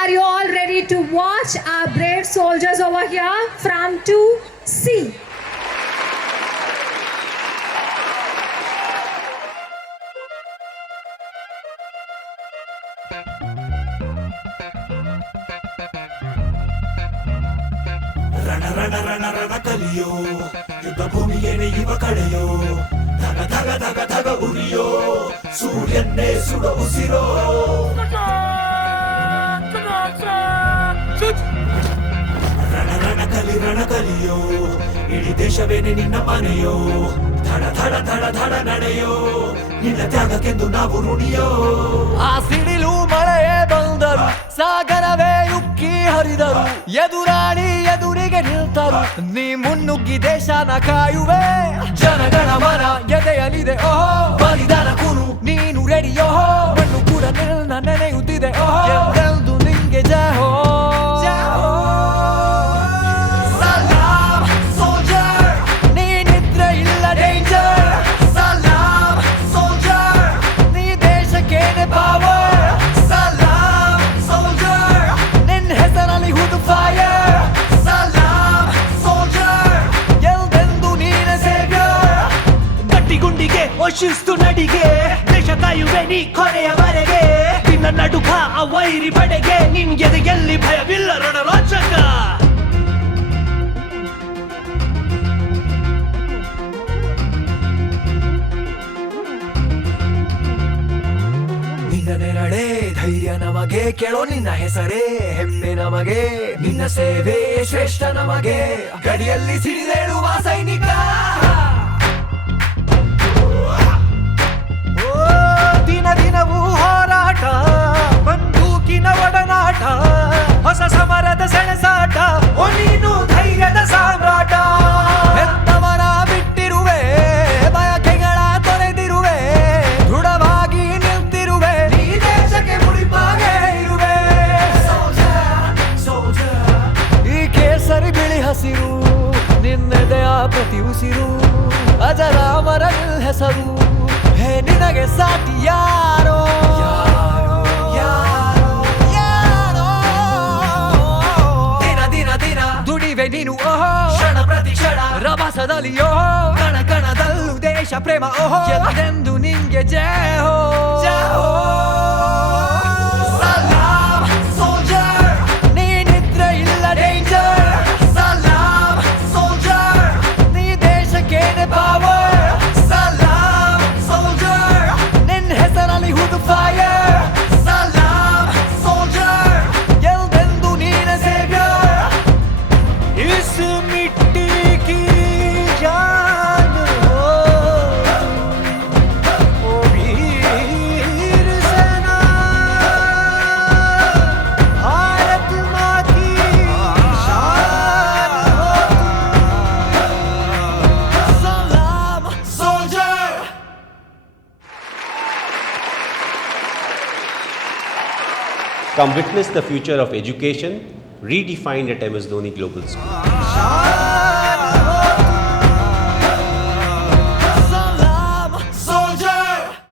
Are you all ready to watch our brave soldiers over here from 2C? ರಣ ರಣ ರಣ ರಣ ಕಲಿಯೋ ಯುದ್ಧ ಭೂಮಿಯೇನೆ ಯುವ ಕಡೆಯೋ ಧಗ ಧಗ ಧಗ ಧಗ ಉರಿಯೋ ಸೂರ್ಯನ್ನೇ ಸುಡ ಉಸಿರೋ ರಣ ಕಲಿಯೋ ಇಡೀ ದೇಶವೇನೆ ನಿನ್ನ ಮನೆಯೋ ಧಡ ಧಡ ಧಡ ಧಡ ನಡೆಯೋ ನಿನ್ನ ತ್ಯಾಗಕ್ಕೆಂದು ನಾವು ಋಣಿಯೋ. ಆ ಸಿಡಿಲು ಮಳೆಯೇ ಬಂದರು, ಸಾಗರವೇ ಉಕ್ಕಿ ಹರಿದರು, ಎದುರಾಳಿ ಎದುರಿಗೆ ನಿಲ್ತರು, ನೀ ಮುನ್ನುಗ್ಗಿ ದೇಶನ ಕಾಯುವೆ. ಜನಗಣ ಮನ ಎದೆಯಲಿದೆ ಓಹೋ, ಬಲಿದಾನ ಕುನು ನೀನು ರೆಡಿಯೋ, ಮಣ್ಣು ಕೂಡ ನಿನ್ನ ನೆನೆಯುತ್ತಿದೆ ಓಹೋ, ಎಂದೆಂದು ನಿಂಗೆ ಜಯ ಹೋ. ಶಿಸ್ತು ನಡಿಗೆ ದೇಶ ಕಾಯುವೆ ನೀ ಕೊನೆಯವರೆಗೆ, ನಿನ್ನ ನಡುಕ ಆ ವೈರಿ ಬಡೆಗೆ, ನಿನ್ಗೆದೆಯಲ್ಲಿ ಭಯವಿಲ್ಲ ರಣರೋಚಕ. ನಿನ್ನ ನೆರಳೆ ಧೈರ್ಯ ನಮಗೆ, ಕೇಳೋ ನಿನ್ನ ಹೆಸರೇ ಹೆಮ್ಮೆ ನಮಗೆ, ನಿನ್ನ ಸೇವೆ ಶ್ರೇಷ್ಠ ನಮಗೆ, ಗಡಿಯಲ್ಲಿ ಸಿಡಿದೇಳುವ ಸೈನಿಕ. ದಿನವೂ ಹೋರಾಟ, ಬಂದೂಕಿನ ಒಡನಾಟ, ಹೊಸ ಸಮರದ ಸೆಣಸಾಟ, ಓ ನೀನು ಧೈರ್ಯದ ಸಾಮ್ರಾಟ. ಹೆತ್ತವರ ಬಿಟ್ಟಿರುವೆ, ಬಯಕೆಗಳ ತೊರೆದಿರುವೆ, ದೃಢವಾಗಿ ನಿಲ್ತಿರುವೆ, ಈ ದೇಶಕ್ಕೆ ಮುಡಿಪಾಗೆ ಇರುವೆ. ಈ ಕೇಸರಿ ಬಿಳಿ ಹಸಿರು ನಿನ್ನೆದೆಯ ಪ್ರತಿ ಉಸಿರು, ಅಜರಾಮರ ಹೆಸರು, ಹೇ ನಿನಗೆ ಸಾಟಿ ಯಾರೋ ಯಾರೋ ಯಾರೋ. ದಿನ ದಿನ ದಿನ ದುಡಿವೆ ನೀನು ಓಹೋ, ಕ್ಷಣ ಪ್ರತಿ ಕ್ಷಣ ರಭಸದಲ್ಲಿ ಓಹೋ, ಕಣ ಕಣದಲ್ಲೂ ದೇಶ ಪ್ರೇಮ ಓಹೋ, ಎಂದೆಂದು ನಿಂಗೆ ಜಯ ಹೋ ಜಯ ಹೋ. Come witness the future of education redefined at MS Dhoni Global School.